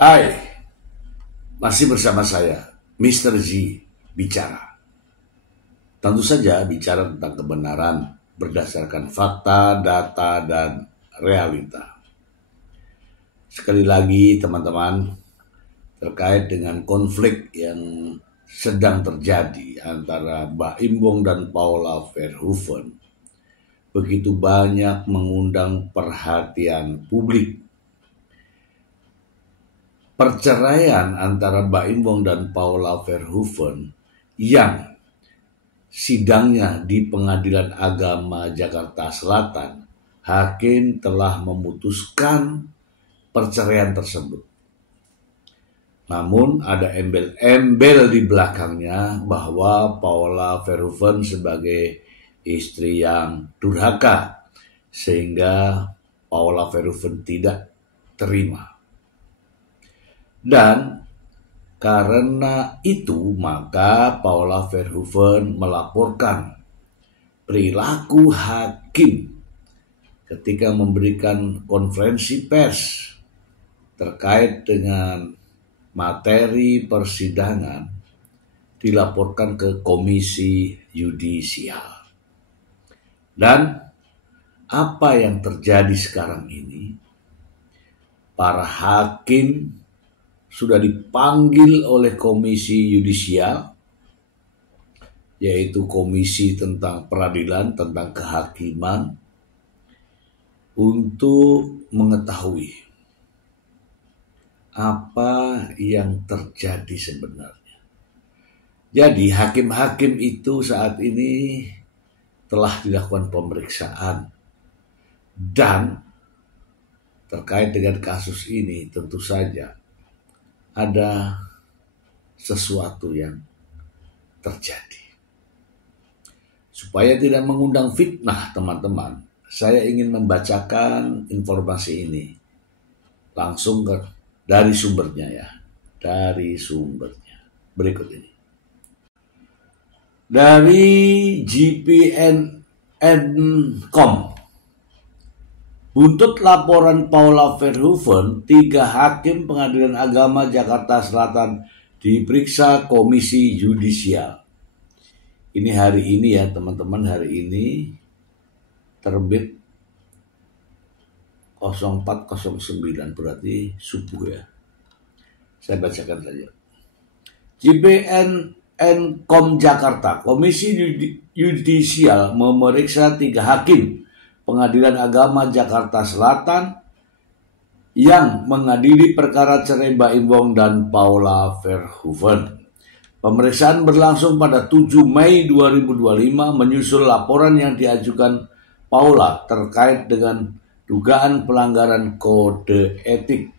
Hai, masih bersama saya, Mr. Z bicara. Tentu saja bicara tentang kebenaran berdasarkan fakta, data, dan realita. Sekali lagi teman-teman, terkait dengan konflik yang sedang terjadi antara Mbak Imbong dan Paula Verhoeven, begitu banyak mengundang perhatian publik. Perceraian antara Mbak Imbong dan Paula Verhoeven yang sidangnya di Pengadilan Agama Jakarta Selatan, hakim telah memutuskan perceraian tersebut. Namun ada embel-embel di belakangnya bahwa Paula Verhoeven sebagai istri yang durhaka, sehingga Paula Verhoeven tidak terima. Dan karena itu maka Paula Verhoeven melaporkan perilaku hakim ketika memberikan konferensi pers terkait dengan materi persidangan, dilaporkan ke Komisi Yudisial. Dan apa yang terjadi sekarang ini, para hakim sudah dipanggil oleh Komisi Yudisial, yaitu komisi tentang peradilan, tentang kehakiman, untuk mengetahui apa yang terjadi sebenarnya. Jadi hakim-hakim itu saat ini telah dilakukan pemeriksaan, dan terkait dengan kasus ini tentu saja ada sesuatu yang terjadi. Supaya tidak mengundang fitnah teman-teman, saya ingin membacakan informasi ini langsung dari sumbernya ya. Dari sumbernya. Berikut ini. Dari GPN.com. Buntut laporan Paula Verhoeven, 3 hakim Pengadilan Agama Jakarta Selatan diperiksa Komisi Yudisial. Ini hari ini ya teman-teman, hari ini terbit 0409, berarti subuh ya. Saya bacakan saja. GPN.com Jakarta, Komisi Yudisial memeriksa 3 hakim Pengadilan Agama Jakarta Selatan yang mengadili perkara cerai Mbak Imbong dan Paula Verhoeven. Pemeriksaan berlangsung pada 7 Mei 2025 menyusul laporan yang diajukan Paula terkait dengan dugaan pelanggaran kode etik.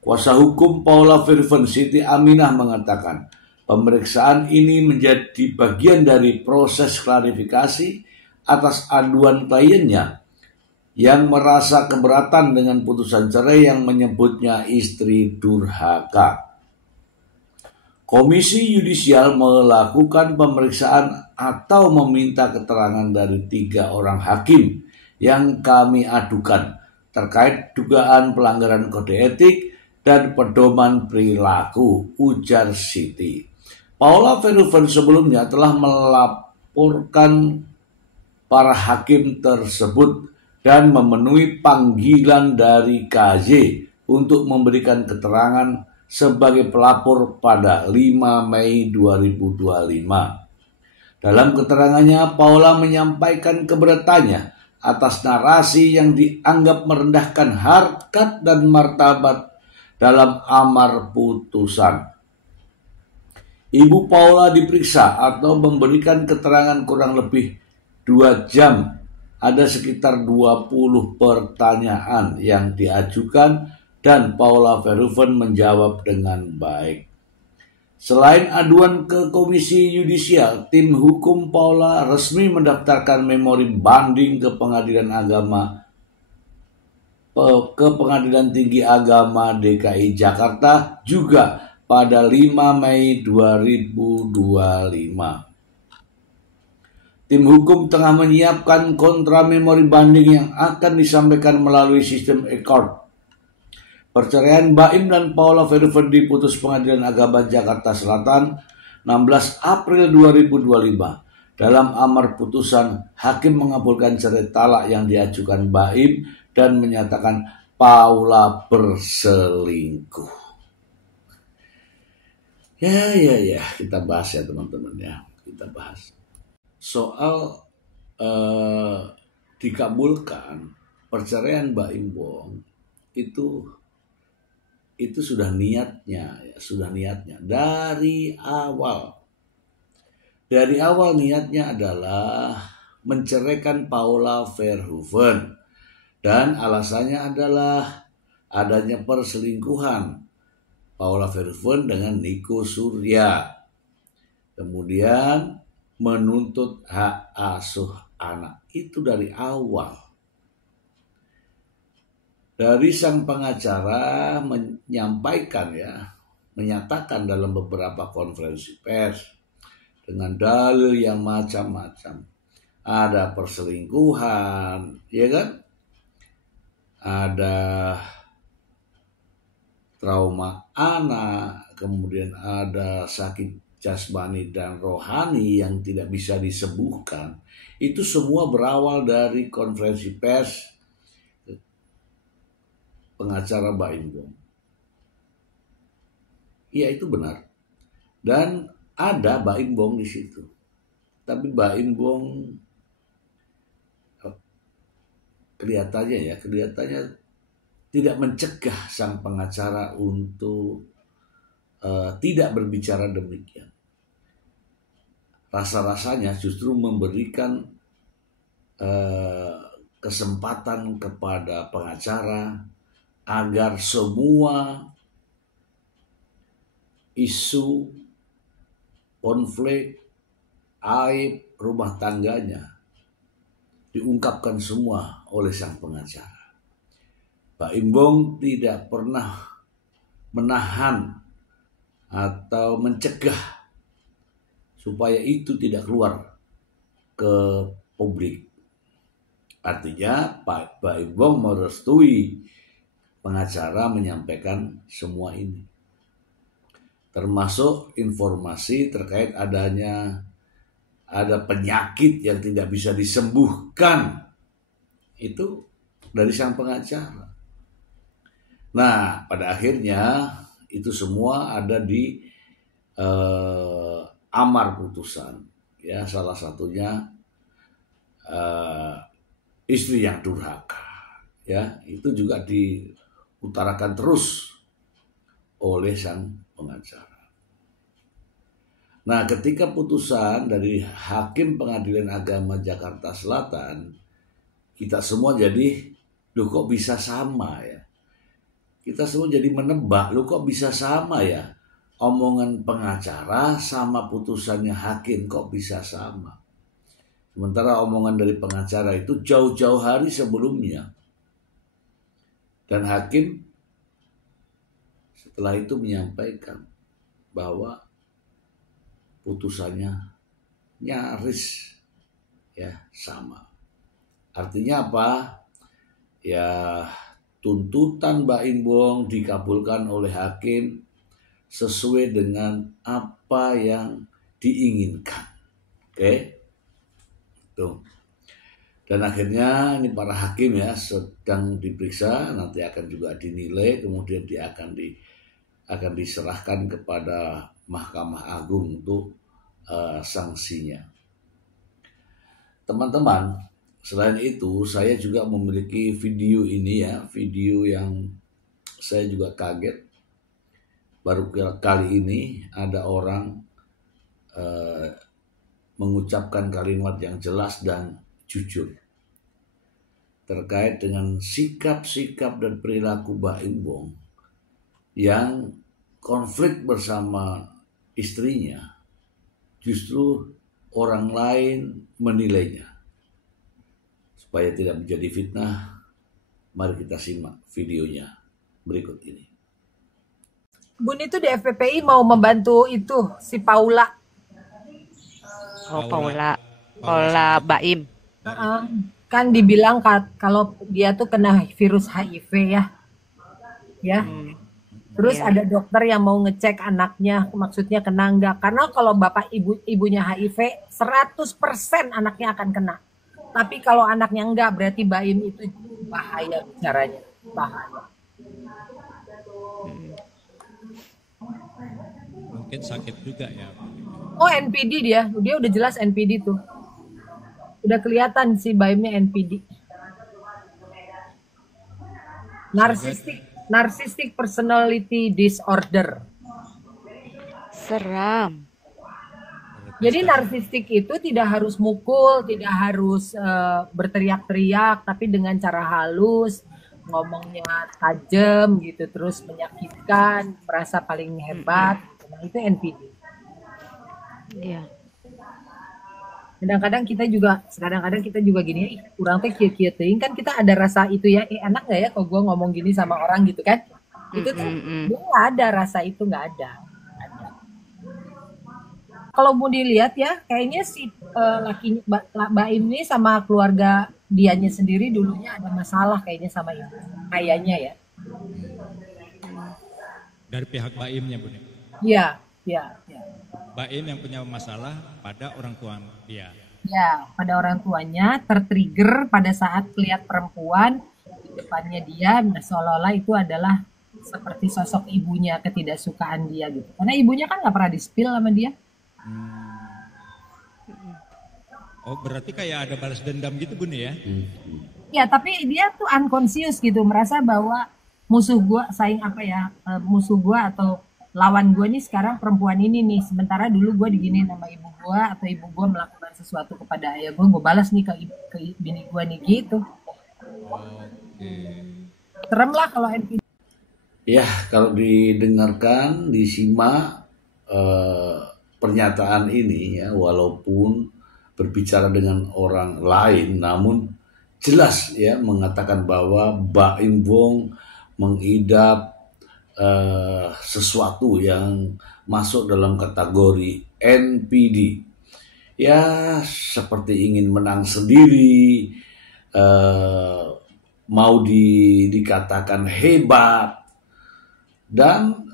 Kuasa hukum Paula Verhoeven, Siti Aminah, mengatakan pemeriksaan ini menjadi bagian dari proses klarifikasi atas aduan kliennya yang merasa keberatan dengan putusan cerai yang menyebutnya istri durhaka. Komisi Yudisial melakukan pemeriksaan atau meminta keterangan dari 3 orang hakim yang kami adukan terkait dugaan pelanggaran kode etik dan pedoman perilaku, ujar Siti. Paula Verhoeven sebelumnya telah melaporkan para hakim tersebut dan memenuhi panggilan dari KJ untuk memberikan keterangan sebagai pelapor pada 5 Mei 2025. Dalam keterangannya, Paula menyampaikan keberatannya atas narasi yang dianggap merendahkan harkat dan martabat dalam amar putusan. Ibu Paula diperiksa atau memberikan keterangan kurang lebih 2 jam. Ada sekitar 20 pertanyaan yang diajukan dan Paula Verhoeven menjawab dengan baik. Selain aduan ke Komisi Yudisial, tim hukum Paula resmi mendaftarkan memori banding ke Pengadilan Tinggi Agama DKI Jakarta juga pada 5 Mei 2025. Tim hukum tengah menyiapkan kontra memori banding yang akan disampaikan melalui sistem e-court. Perceraian Baim dan Paula Verhoeven diputus Pengadilan Agama Jakarta Selatan 16 April 2025. Dalam amar putusan, hakim mengabulkan cerai talak yang diajukan Baim dan menyatakan Paula berselingkuh. Ya, kita bahas ya teman-teman ya. Kita bahas. Soal dikabulkan perceraian Baim Wong itu sudah niatnya dari awal. Dari awal niatnya adalah menceraikan Paula Verhoeven dan alasannya adalah adanya perselingkuhan Paula Verhoeven dengan Nico Surya. Kemudian menuntut hak asuh anak. Itu dari awal. Dari sang pengacara menyatakan dalam beberapa konferensi pers dengan dalil yang macam-macam. Ada perselingkuhan, ya kan? Ada trauma anak, kemudian ada sakit jasmani dan rohani yang tidak bisa disembuhkan. Itu semua berawal dari konferensi pers pengacara Baim Wong. Iya, itu benar. Dan ada Baim Wong di situ. Tapi Baim Wong kelihatannya tidak mencegah sang pengacara untuk tidak berbicara demikian. Rasa-rasanya justru memberikan kesempatan kepada pengacara agar semua isu konflik, aib rumah tangganya diungkapkan semua oleh sang pengacara. Baim Wong tidak pernah menahan atau mencegah supaya itu tidak keluar ke publik. Artinya Pak Baim Wong merestui pengacara menyampaikan semua ini. Termasuk informasi terkait ada penyakit yang tidak bisa disembuhkan. Itu dari sang pengacara. Nah, pada akhirnya itu semua ada di amar putusan. Ya, salah satunya istri yang durhaka. Ya, itu juga diutarakan terus oleh sang pengacara. Nah, ketika putusan dari Hakim Pengadilan Agama Jakarta Selatan, kita semua jadi, loh kok bisa sama ya? Kita semua jadi menebak, loh kok bisa sama ya? Omongan pengacara sama putusannya hakim kok bisa sama? Sementara omongan dari pengacara itu jauh-jauh hari sebelumnya. Dan hakim setelah itu menyampaikan bahwa putusannya nyaris ya sama. Artinya apa? Ya, tuntutan Baim Wong dikabulkan oleh hakim sesuai dengan apa yang diinginkan. Oke? Tuh. Dan akhirnya ini para hakim ya sedang diperiksa, nanti akan juga dinilai, kemudian dia akan diserahkan kepada Mahkamah Agung untuk sanksinya. Teman-teman, selain itu saya juga memiliki video ini ya, video yang saya juga kaget. Baru kali ini ada orang mengucapkan kalimat yang jelas dan jujur terkait dengan sikap-sikap dan perilaku Baim Wong yang konflik bersama istrinya, justru orang lain menilainya. Supaya tidak menjadi fitnah, mari kita simak videonya berikut ini. Bun, itu di FPPI mau membantu itu si Paula. Oh, Paula Baim. Kan dibilang kalau dia tuh kena virus HIV ya. ya. Terus Iya. ada dokter yang mau ngecek anaknya, maksudnya kena enggak. Karena kalau bapak ibunya HIV, 100% anaknya akan kena. Tapi kalau anaknya enggak, berarti BAIM itu bahaya bicaranya. Bahaya. Mungkin sakit juga ya. Oh, NPD dia udah jelas NPD tuh. Udah kelihatan sih BAIM-nya NPD. Narcissistic personality disorder. Seram. Jadi narsistik itu tidak harus mukul, tidak harus berteriak-teriak, tapi dengan cara halus, ngomongnya tajam gitu, terus menyakitkan, merasa paling hebat. Nah, itu NPD. Iya. Kadang-kadang kita juga gini, kurang teh kieu teuing kan kita ada rasa itu ya, enak nggak ya kalau gue ngomong gini sama orang gitu kan? Itu tuh dia nggak ada rasa itu, nggak ada. Kalau mau dilihat ya, kayaknya si laki Mbak ini sama keluarga dianya sendiri dulunya ada masalah kayaknya sama ibu, kayaknya ya. Dari pihak Baimnya, Bun. Iya. Baim yang punya masalah pada orang tua dia. Ya, pada orang tuanya tertrigger pada saat lihat perempuan di depannya dia, nah seolah-olah itu adalah seperti sosok ibunya, ketidaksukaan dia gitu. Karena ibunya kan nggak pernah di-spill sama dia. Oh, berarti kayak ada balas dendam gitu, Bun ya? Ya, tapi dia tuh unconscious gitu, merasa bahwa musuh gua musuh gua atau lawan gue nih sekarang perempuan ini nih, sementara dulu gue diginiin sama ibu gue, atau ibu gue melakukan sesuatu kepada ayah gue balas nih ke bini gue nih gitu. Serem lah kalau NPD. Ya, kalau didengarkan, disimak pernyataan ini ya, walaupun berbicara dengan orang lain, namun jelas ya mengatakan bahwa Baim Wong mengidap sesuatu yang masuk dalam kategori NPD. Ya, seperti ingin menang sendiri, mau dikatakan hebat, dan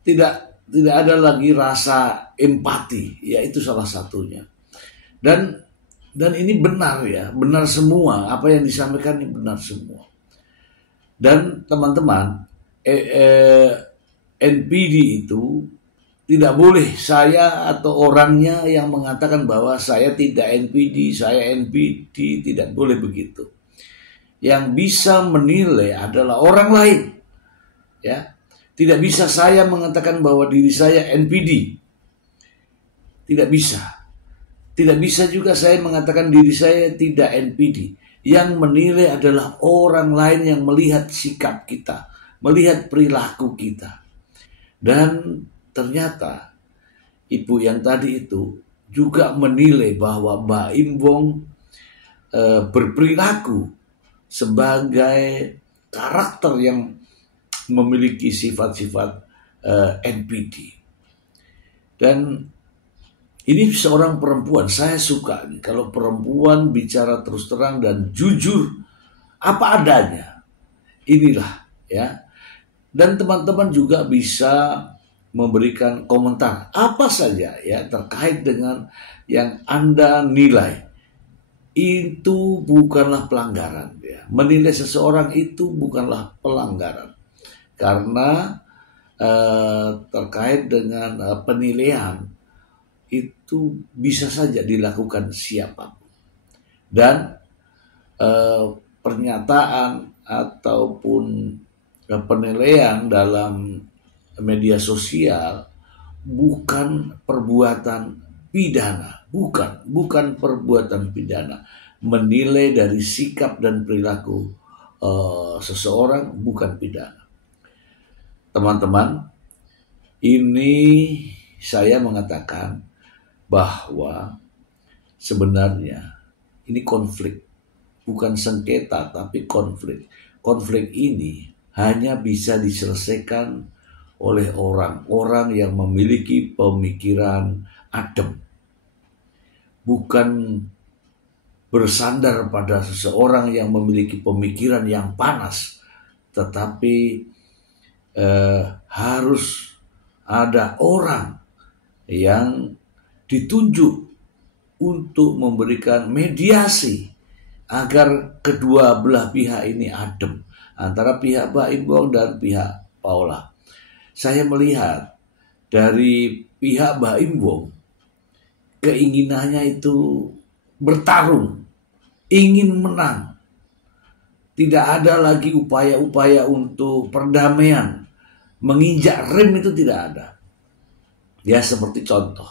tidak ada lagi rasa empati. Ya, itu salah satunya. Dan ini benar ya, benar semua apa yang disampaikan ini benar semua. Dan teman-teman, NPD itu tidak boleh saya atau orangnya yang mengatakan bahwa saya tidak NPD, saya NPD, tidak boleh begitu. Yang bisa menilai adalah orang lain. Ya, tidak bisa saya mengatakan bahwa diri saya NPD. Tidak bisa. Tidak bisa juga saya mengatakan diri saya tidak NPD. Yang menilai adalah orang lain yang melihat sikap kita, melihat perilaku kita. Dan ternyata ibu yang tadi itu juga menilai bahwa Baim Wong berperilaku sebagai karakter yang memiliki sifat-sifat NPD. Dan ini seorang perempuan, saya suka nih kalau perempuan bicara terus terang dan jujur apa adanya. Inilah ya. Dan teman-teman juga bisa memberikan komentar apa saja ya terkait dengan yang Anda nilai. Itu bukanlah pelanggaran ya. Menilai seseorang itu bukanlah pelanggaran. Karena terkait dengan penilaian itu bisa saja dilakukan siapapun. Dan pernyataan ataupun penilaian dalam media sosial bukan perbuatan pidana, bukan perbuatan pidana. Menilai dari sikap dan perilaku seseorang bukan pidana. Teman-teman, ini saya mengatakan bahwa sebenarnya ini konflik, bukan sengketa tapi konflik. Konflik ini hanya bisa diselesaikan oleh orang-orang yang memiliki pemikiran adem. Bukan bersandar pada seseorang yang memiliki pemikiran yang panas, tetapi harus ada orang yang ditunjuk untuk memberikan mediasi agar kedua belah pihak ini adem, antara pihak Baim Wong dan pihak Paula. Saya melihat dari pihak Baim Wong keinginannya itu bertarung, ingin menang. Tidak ada lagi upaya-upaya untuk perdamaian, menginjak rem itu tidak ada. Ya, seperti contoh,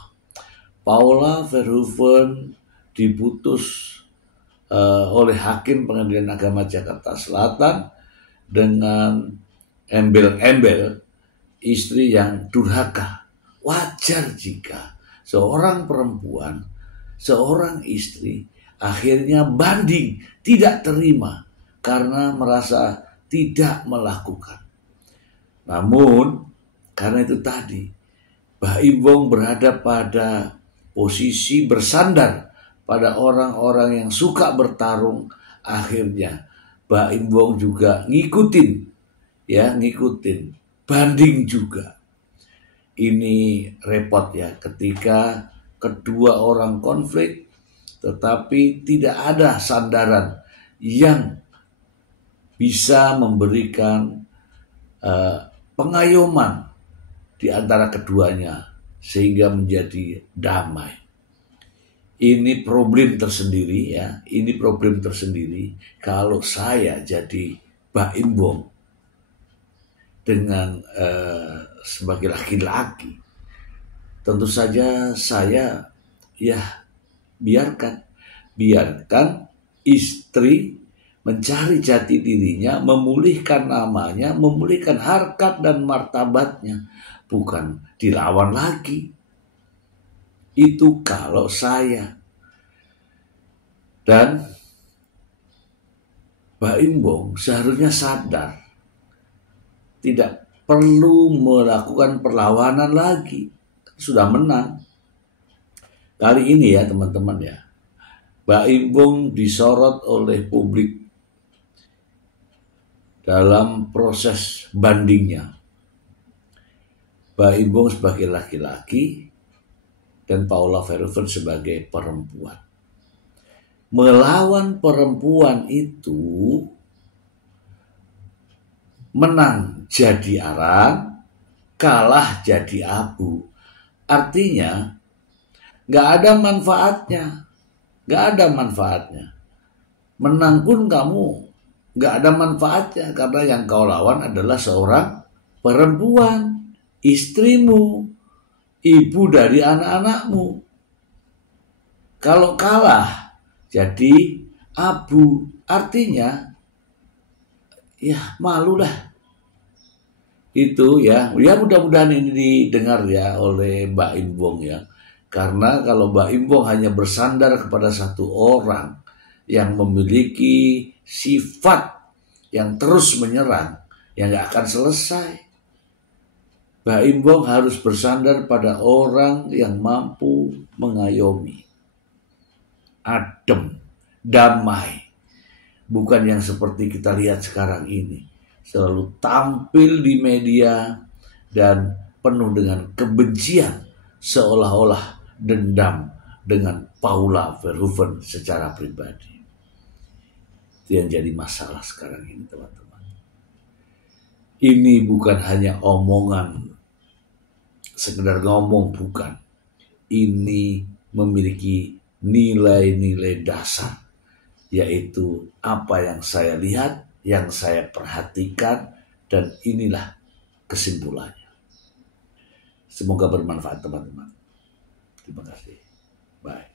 Paula Verhoeven diputus oleh Hakim Pengadilan Agama Jakarta Selatan dengan embel-embel istri yang durhaka. Wajar jika seorang perempuan, seorang istri akhirnya banding, tidak terima karena merasa tidak melakukan. Namun karena itu tadi, Baim Wong berada pada posisi bersandar pada orang-orang yang suka bertarung. Akhirnya Baim Wong juga ngikutin, banding juga. Ini repot ya, ketika kedua orang konflik tetapi tidak ada sandaran yang bisa memberikan pengayoman di antara keduanya sehingga menjadi damai. Ini problem tersendiri ya, ini problem tersendiri. Kalau saya jadi Baim Wong dengan sebagai laki-laki, tentu saja saya biarkan istri mencari jati dirinya, memulihkan namanya, memulihkan harkat dan martabatnya, bukan dilawan lagi. Itu kalau saya. Dan Baim Wong seharusnya sadar, tidak perlu melakukan perlawanan lagi, sudah menang. Kali ini ya teman-teman ya, Baim Wong disorot oleh publik dalam proses bandingnya. Baim Wong sebagai laki-laki dan Paula Verhoeven sebagai perempuan. Melawan perempuan itu menang jadi arang, kalah jadi abu. Artinya gak ada manfaatnya. Menang pun kamu gak ada manfaatnya, karena yang kau lawan adalah seorang perempuan, istrimu, ibu dari anak-anakmu. Kalau kalah jadi abu, artinya ya malulah. Itu ya mudah-mudahan ini didengar ya oleh Baim Wong ya. Karena kalau Baim Wong hanya bersandar kepada satu orang yang memiliki sifat yang terus menyerang, yang gak akan selesai. Baim Wong harus bersandar pada orang yang mampu mengayomi, adem, damai. Bukan yang seperti kita lihat sekarang ini, selalu tampil di media dan penuh dengan kebencian, seolah-olah dendam dengan Paula Verhoeven secara pribadi. Itu yang jadi masalah sekarang ini teman-teman. Ini bukan hanya omongan, sekedar ngomong, bukan. Ini memiliki nilai-nilai dasar, yaitu apa yang saya lihat, yang saya perhatikan, dan inilah kesimpulannya. Semoga bermanfaat teman-teman. Terima kasih. Bye.